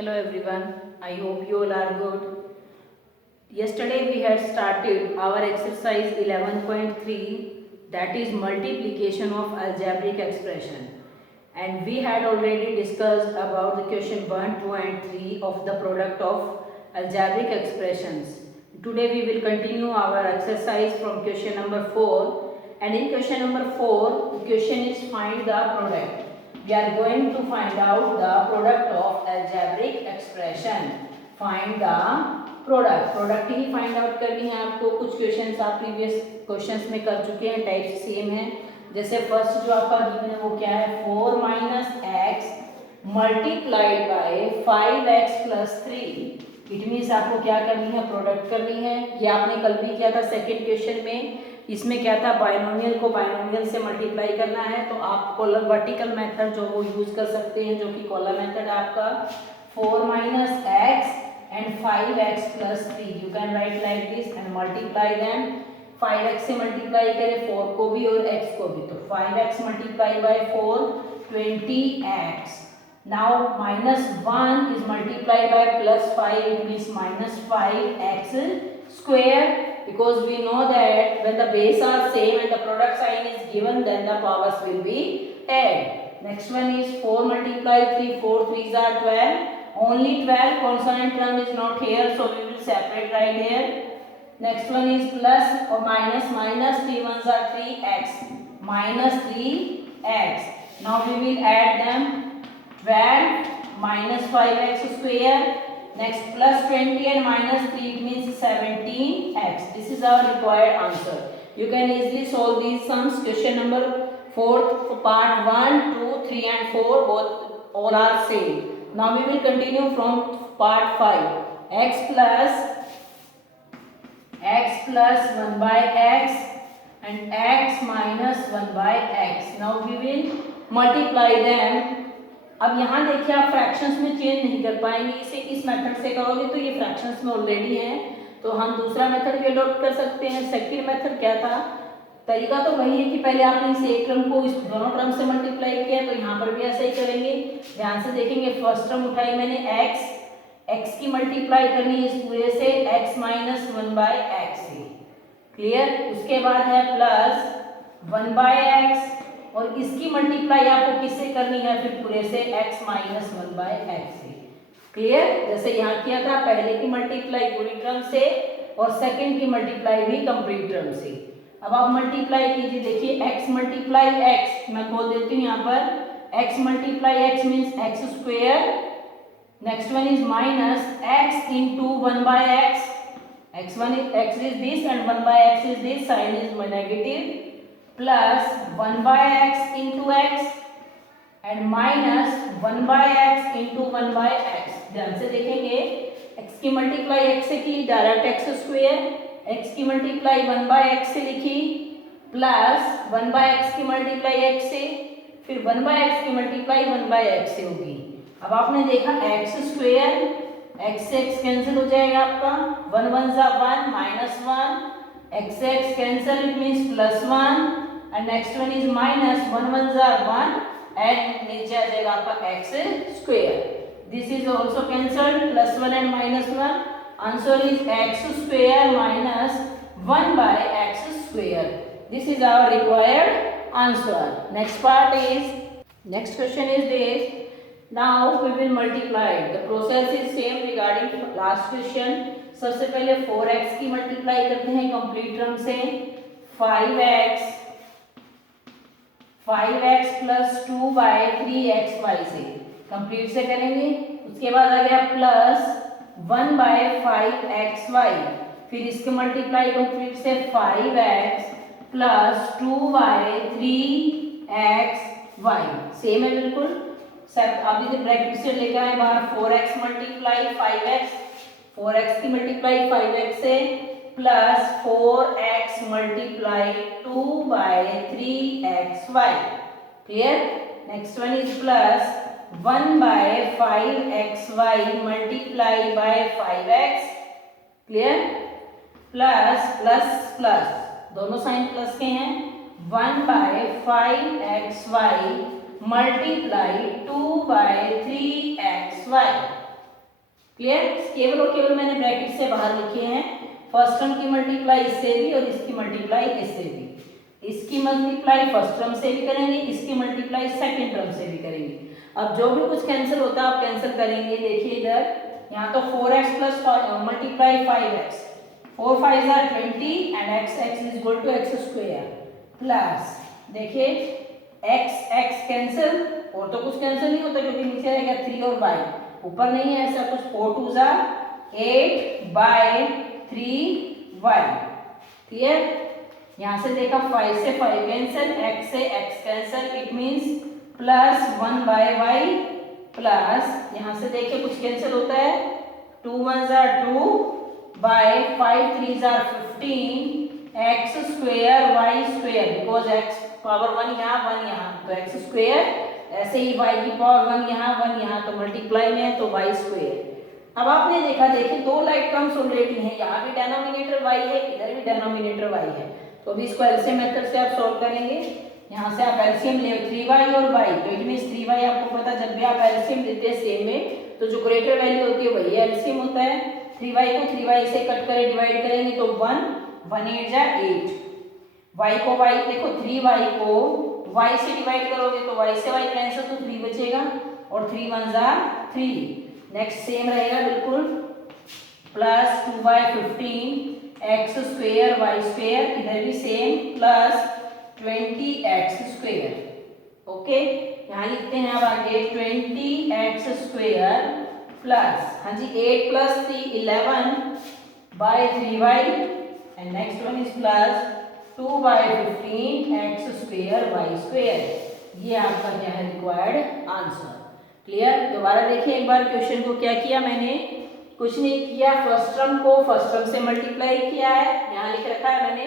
Hello everyone, I hope you all are good. Yesterday we had started our exercise 11.3, that is multiplication of algebraic expression, and we had already discussed about the question 1, 2 and 3 of the product of algebraic expressions. Today we will continue our exercise from question number 4, and in question number 4 the question is find the product. We are going to find out the product of algebraic expression. Find the product he find out करनी है आपको। कुछ questions आप previous questions में कर चुके हैं, type same है। जैसे फर्स्ट जो आपका गिवन है वो क्या है, 4 minus x multiplied by 5x plus 3। It means आपको क्या करनी है, प्रोडक्ट करनी है। ये आपने कल भी किया था सेकेंड क्वेश्चन में। इसमें क्या था, बाइनोमियल को बाइनोमियल से मल्टीप्लाई करना है, तो आप कॉलम वर्टिकल मेथड जो वो यूज कर सकते हैं, जो कि कॉलम मेथड है आपका। 4 minus x and 5x plus 3 you can write like this and multiply them। 5x से मल्टीप्लाई करें 4 को भी और x को भी, तो 5x multiply by 4 20x। now minus 1 is multiplied by plus 5, it means minus 5x square, because we know that when the base are same and the product sign is given, then the powers will be add। next one is 4 multiply 3, 4 3s are 12, only 12 consonant term is not here, so we will separate right here। next one is plus or minus, minus 3 ones are 3x, minus 3x। now we will add them, 12 minus 5x square, next plus 20 and minus 3, it means 17x। this is our required answer। you can easily solve these sums। question number 4 part 1 2 3 and 4 both all are same। now we will continue from part 5। x plus 1 by x and x minus 1 by x। now we will multiply them। अब यहाँ देखिए आप fractions में change नहीं कर पाएंगे, इसे इस मेथड से करोगे तो ये फ्रैक्शंस में ऑलरेडी है, तो हम दूसरा मेथड भी अडॉप्ट कर सकते हैं। सेकंड मेथड क्या था, तरीका तो वही है कि पहले आपने इस एक टर्म को इस दोनों टर्म से मल्टीप्लाई किया, तो यहाँ पर भी ऐसा ही करेंगे। ध्यान से देखेंगे, फर्स्ट टर्म उठाई मैंने x की मल्टीप्लाई करनी है इस पूरे से x माइनस 1 बाय एक्स से, क्लियर। उसके बाद है प्लस 1 बाय एक्स और इसकी मल्टीप्लाई आपको किससे करनी है, फिर पूरे से x माइनस 1 बाय एक्स से, क्लियर। जैसे यहाँ किया था, पहले की मल्टीप्लाई पूरी टर्म से और सेकेंड की मल्टीप्लाई भी कंप्लीट टर्म से। अब आप मल्टीप्लाई कीजिए, देखिए x मल्टीप्लाई x, मैं खोल देती हूँ यहाँ पर, x multiply x means x square. Next one is minus x into 1 by x, x is this and 1 by x is this, sign is negative, plus 1 by x into x and minus 1 by x into 1 by x। ध्यान से देखेंगे, x की multiply x से की, direct x square, x की multiply 1 by x से लिखी, plus 1 by x की मल्टीप्लाई x से, फिर 1 बाय x की मल्टीप्लाई 1 बाय x से होगी। अब आपने देखा x स्क्वायर, x से x कैंसिल हो जाएगा आपका, 1 1 जा 1 माइनस 1, x से x cancel, it means plus 1 and next one is minus 1 1 जा 1 एंड नीचे आ जाएगा आपका x square. This is also cancelled, plus 1 and minus 1, answer is x square minus 1 by x square। this is our required answer। next part is, next question is this, now we will multiply, the process is same regarding last question। सबसे पहले 4x की multiply करते हैं complete term से, 5x plus 2 by 3xy से complete से करेंगे। उसके बाद आ गया प्लस 1 बाय 5xy, फिर इसके मल्टीप्लाई कंप्लीट से 5x plus 2 by 3xy, same है बिल्कुल सब। अभी तो ब्रैकेट से लेकर आए बाहर, 4x मल्टीप्लाई 5x, 4x की मल्टीप्लाई 5x से, plus 4x multiply 2 by 3xy, clear. Next one is plus 1 by 5xy multiply by 5x, clear, plus plus plus दोनों साइन प्लस के हैं, 1 by 5xy multiply 2 by 3xy, clear? केवल और केवल मैंने bracket से बाहर लिखे हैं, फर्स्ट टर्म की मल्टीप्लाई इससे भी और इसकी मल्टीप्लाई इससे भी। इसकी मल्टीप्लाई फर्स्ट टर्म से भी करेंगे, इसकी मल्टीप्लाई सेकंड टर्म से भी करेंगे। अब जो भी कुछ कैंसिल होता है आप कैंसिल करेंगे। देखिए इधर यहाँ तो 4x plus multiply 5x, 4 5 are 20 and x is equal to x square plus देखिए x कैंसिल और तो कुछ कैंसिल नहीं होता क्योंकि नीचे रहेगा 3 और y, ऊपर नहीं है ऐसा कुछ। 4 2 8 बाय 3y। क्लियर? यहाँ से देखा 5 से 5 कैंसिल, x से x cancel, it means plus 1 by y plus यहाँ से देखिए कुछ कैंसिल होता है, 2 1 2 by 5 3 15 x square y square, because x power 1 यहाँ 1 यहाँ तो x स्क्वायर, ऐसे ही y की पावर 1 यहाँ 1 यहाँ तो मल्टीप्लाई में है तो y स्क्वायर। अब आपने देखा, देखिए दो लाइक टर्म्स ऑलरेडी हैं, यहाँ भी डिनोमिनेटर y है, इधर भी डिनोमिनेटर y है, तो अभी इसको एलसीएम मेथड से आप सॉल्व करेंगे। यहाँ से आप एलसीएम ले 3y और y, तो इट मींस 3y आपको पता जब भी आप एलसीएम लेते हैं सेम में तो जो ग्रेटर वैल्यू होती है वही एलसीएम होता है। 3y को 3y से कट करें डिवाइड करेंगे तो 1 1 8 जा 8, y को y देखो 3y को y से डिवाइड करोगे तो y से y कैंसिल तो 3 बचेगा और 3 1 जा 3। नेक्स्ट सेम रहेगा बिल्कुल, plus 2y 15 x square y square, इधर भी same plus 20x square. Okay, यहाँ लिखते हैं अब आगे 20x स्क्वायर प्लस, हाँ जी 8 plus 3 11 by 3y and next one is plus 2 by 15 x square y square. ये आपका क्या है रिक्वायर्ड आंसर। क्लियर? दोबारा देखिए एक बार क्वेश्चन को, क्या किया मैंने, कुछ नहीं किया, फर्स्ट टर्म को फर्स्ट टर्म से मल्टीप्लाई किया है, यहाँ लिख रखा है मैंने,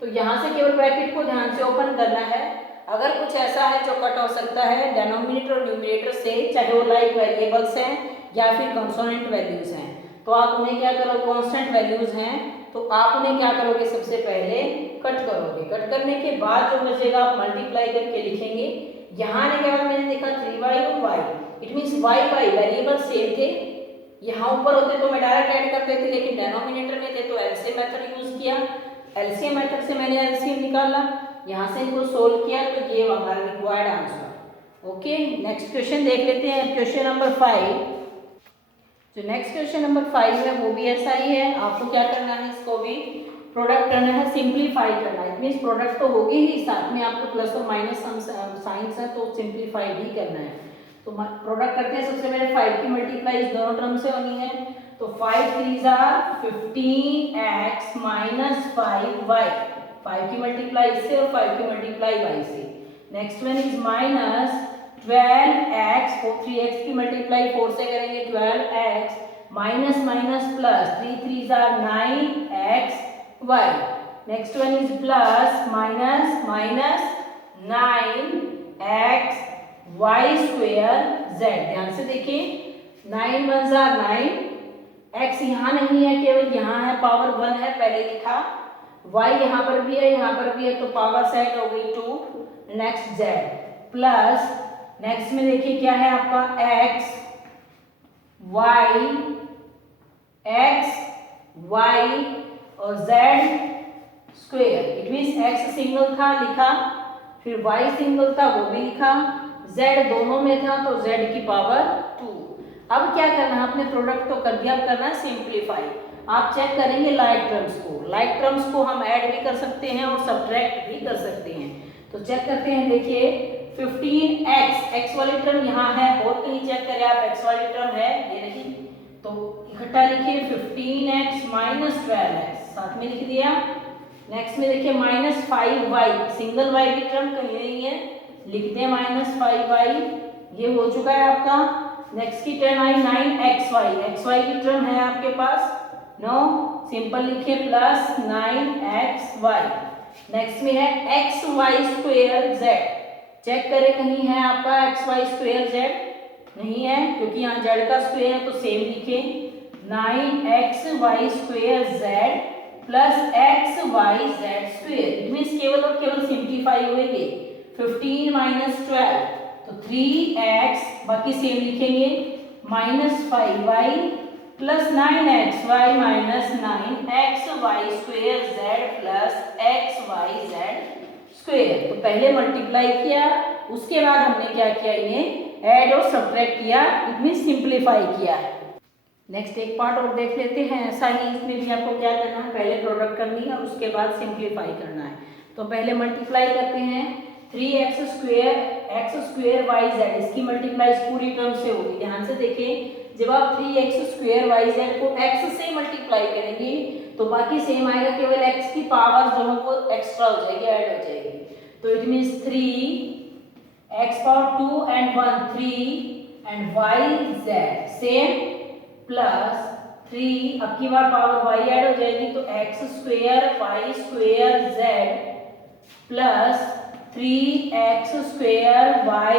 तो यहाँ से केवल ब्रैकेट को ध्यान से ओपन करना है। अगर कुछ ऐसा है जो कट हो सकता है डिनोमिनेटर और न्यूमरेटर से, चाहे वो लाइक वेरिएबल्स हैं या फिर कंसोनेंट वैल्यूज हैं, तो आप उन्हें क्या करो, कांस्टेंट वैल्यूज हैं तो आप उन्हें क्या करोगे, सबसे पहले कट करोगे। कट करने के बाद जो बचेगा आप मल्टीप्लाई करके लिखेंगे। यहाँ आने के बाद मैंने देखा 3y और y, it means y variable same थे, यहाँ ऊपर होते तो मैं डायरेक्ट ऐड करते थे, लेकिन डिनोमिनेटर में थे तो एलसीएम मेथड यूज किया। एलसीएम मेथड से मैंने एलसीएम निकाला, यहाँ से इनको सोल्व किया तो ये हमारा required answer. Okay, next question देख लेते हैं, क्वेश्चन नंबर 5। जो नेक्स्ट क्वेश्चन नंबर 5 है वो भी ऐसा ही है। आपको क्या करना है, इसको भी प्रोडक्ट करना है, सिंप्लीफाई करना है। इट मींस प्रोडक्ट तो होगी ही, साथ में आपको प्लस और माइनस साइंस है तो सिंप्लीफाई भी करना है। तो प्रोडक्ट करते हैं, सबसे पहले 5 की मल्टीप्लाई इस दोनों टर्म से होनी है, तो 5 3 15x माइनस 5y, 5 की मल्टीप्लाई इससे और 5 की मल्टीप्लाई y से। Next one is minus 12x और 3x की मल्टीप्लाई 4 से करेंगे, 12x minus minus plus 3 3 9xy। Next one is plus minus minus 9x y square z। ध्यान से देखिए 9 1 9, x यहाँ नहीं है, केवल यहाँ है, पावर 1 है पहले लिखा, y यहाँ पर भी है, यहाँ पर भी है, तो पावर सेट हो गई 2। नेक्स्ट z प्लस, नेक्स्ट में देखिए क्या है आपका x y और z square. It means x single था लिखा, फिर y सिंगल था वो भी लिखा, z दोनों में था तो z की पावर 2। अब क्या करना है, अपने प्रोडक्ट तो कर दिया, अब करना है सिंप्लीफाई। आप चेक करेंगे लाइक टर्म्स को, लाइक टर्म्स को हम ऐड भी कर सकते हैं और सब्ट्रैक्ट भी कर सकते हैं। तो चेक करते हैं, देखिए 15x, x वाली टर्म यहाँ है, और कहीं चेक करें आप, x वाली टर्म है ये नहीं, तो इकट्ठा लिखिए 15x माइनस 12x, साथ में लिख दिया। नेक्स्ट में देखिए माइनस 5y, सिंगल y की टर्म कहीं नहीं है, लिखते हैं माइनस 5y, ये हो चुका है आपका। नेक्स्ट की टर्म आई 9xy, xy की टर्म है आपके पास, नो सिंपल लिखिए प्लस 9xy। नेक्स्ट में है xy स्क्वायर z, चेक करें कहीं है आपका xy स्क्वायर z, नहीं है क्योंकि यहाँ z का स्क्वायर है तो सेम लिखे 9xy square z plus xy z square. It means केवल और केवल सिंप्लीफाई होएंगे, 15 माइनस 12 तो 3x, बाकी सेम लिखेंगे minus 5y plus 9xy minus 9xy square z plus xyz square. तो पहले मल्टीप्लाई किया, उसके बाद हमने क्या किया, इन्हें ऐड और सब्ट्रैक्ट किया, इट मीन सिंप्लीफाई किया। नेक्स्ट एक पार्ट और देख लेते हैं। ऐसा ही इसमें भी आपको क्या करना है, पहले प्रोडक्ट करनी है और उसके बाद सिंप्लीफाई करना है। तो पहले मल्टीप्लाई करते हैं 3x स्क्वेयर वाई जेड, इसकी मल्टीप्लाई पूरी टर्म से होगी। ध्यान से देखें, जब आप 3x स्क्वेयर वाई जेड को x से मल्टीप्लाई करेंगे तो बाकी सेम आएगा, केवल x की पावर जो है वो एक्स्ट्रा हो जाएगी, ऐड हो जाएगी। तो it means 3x power 2 and 1 3 and yz same plus 3, अब की बार पावर y ऐड हो जाएगी तो x square y square z plus 3x square y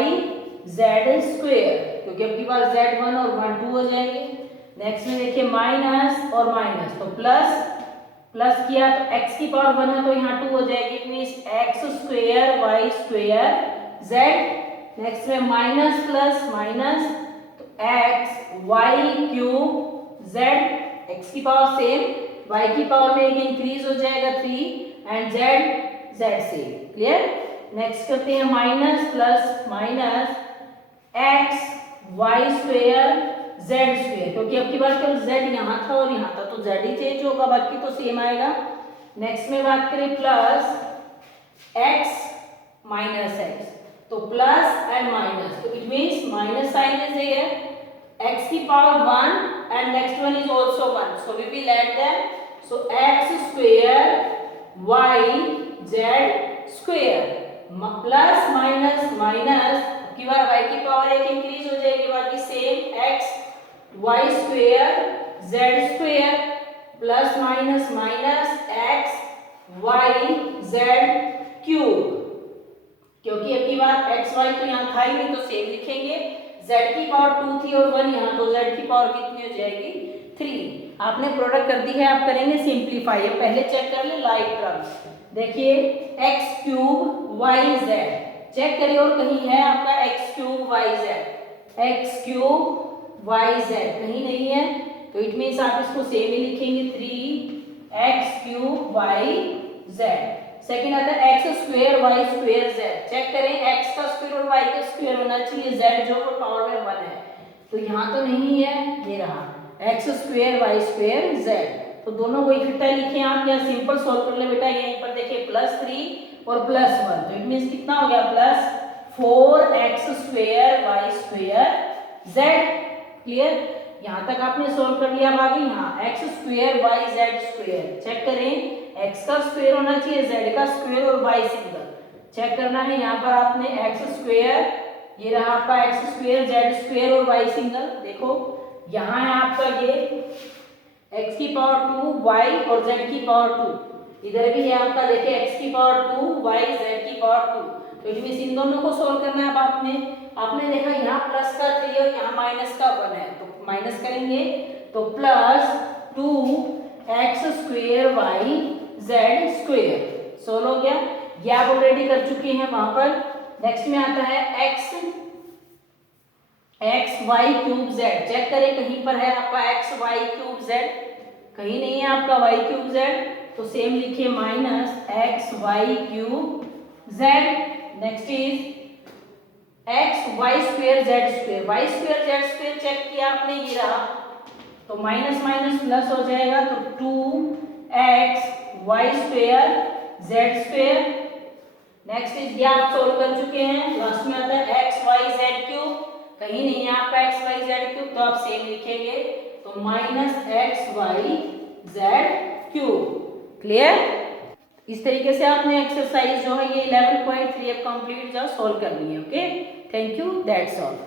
z square, क्योंकि अब की बार z1 और 1 2 हो जाएंगे। नेक्स्ट में देखिए माइनस और माइनस, तो प्लस किया तो x की पावर 1 है तो यहाँ 2 हो जाएगी, it means x square y square z। Next में माइनस प्लस माइनस तो x y cube z, x की पावर सेम, y की पावर में एक इंक्रीज हो जाएगा 3 एंड z से। क्लियर। नेक्स्ट करते हैं minus plus minus x y square z square, क्योंकि अब की बार केवल z यहाँ था और यहाँ था तो z ही चेंज होगा, बाकी तो सेम आएगा। नेक्स्ट में बात करें प्लस x माइनस x, तो प्लस एंड माइनस, तो it means minus sign is here, x की power 1 and next one is also 1, so we will add them, so x square y z square plus minus minus की बार y की power एक increase हो जाएगी, बाकी same x y square z square plus minus minus x y z cube, क्योंकि अब की बार x y तो यहाँ था ही नहीं तो सेम लिखेंगे, z की पावर 2 थी और 1 यहाँ, तो z की पावर कितनी हो जाएगी 3। आपने प्रोडक्ट कर दी है, आप करेंगे सिंप्लीफाई। पहले चेक कर ले लाइक टर्म्स, देखिए x cube y z check करिए, और कहीं है आपका x cube y z, x cube y z कहीं नहीं है, तो इट मीन्स आप इसको सेम ही लिखेंगे 3x cube y z। Second आता है x square y square z, check करें x का स्क्वायर और y का स्क्वायर होना चाहिए, z जो पावर में 1 है, तो यहाँ तो नहीं है, ये रहा x square y square z, तो दोनों को इकट्ठा लिखे आप, या सिंपल सॉल्व कर ले बेटा। यहीं पर देखिए प्लस 3 और प्लस 1, तो इट मीन्स कितना हो गया plus 4x square y square z। Clear, यहाँ तक आपने सॉल्व कर लिया। अब आगे यहाँ x square y z square, check करें x का स्क्वायर होना चाहिए, z का स्क्वायर और y सिंगल चेक करना है। यहाँ पर आपने x स्क्वायर, ये रहा आपका x स्क्वायर z स्क्वायर और y सिंगल, देखो यहाँ है आपका ये x की पावर 2 y और z की पावर 2, इधर भी है आपका देखिए x की पावर 2 y z की पावर 2, तो इनमें इन दोनों को सोल्व करना है। अब आपने देखा यहाँ प्लस का 3 और यहाँ माइनस का 1 है, तो माइनस करेंगे तो plus 2x square y z square solve हो गया। ये आप ऑलरेडी कर चुके हैं वहां पर। नेक्स्ट में आता है x y cube z, check करें कहीं पर है आपका x y क्यूब z, कहीं नहीं है आपका y क्यूब z, तो सेम लिखिए minus x y cube z। Next is x y square z square, y square z square check किया आपने, ये रहा, तो माइनस माइनस प्लस हो जाएगा, तो 2x y square z square. Next is ये आप सोल्व कर चुके हैं। लास्ट में आता है x y z क्यूब, कहीं नहीं है आपका x y z क्यूब, तो आप सेम लिखेंगे, तो minus x y z cube. Clear, इस तरीके से आपने एक्सरसाइज जो है ये 11.3 कंप्लीट जो सॉल्व करनी है। Okay, thank you, that's all.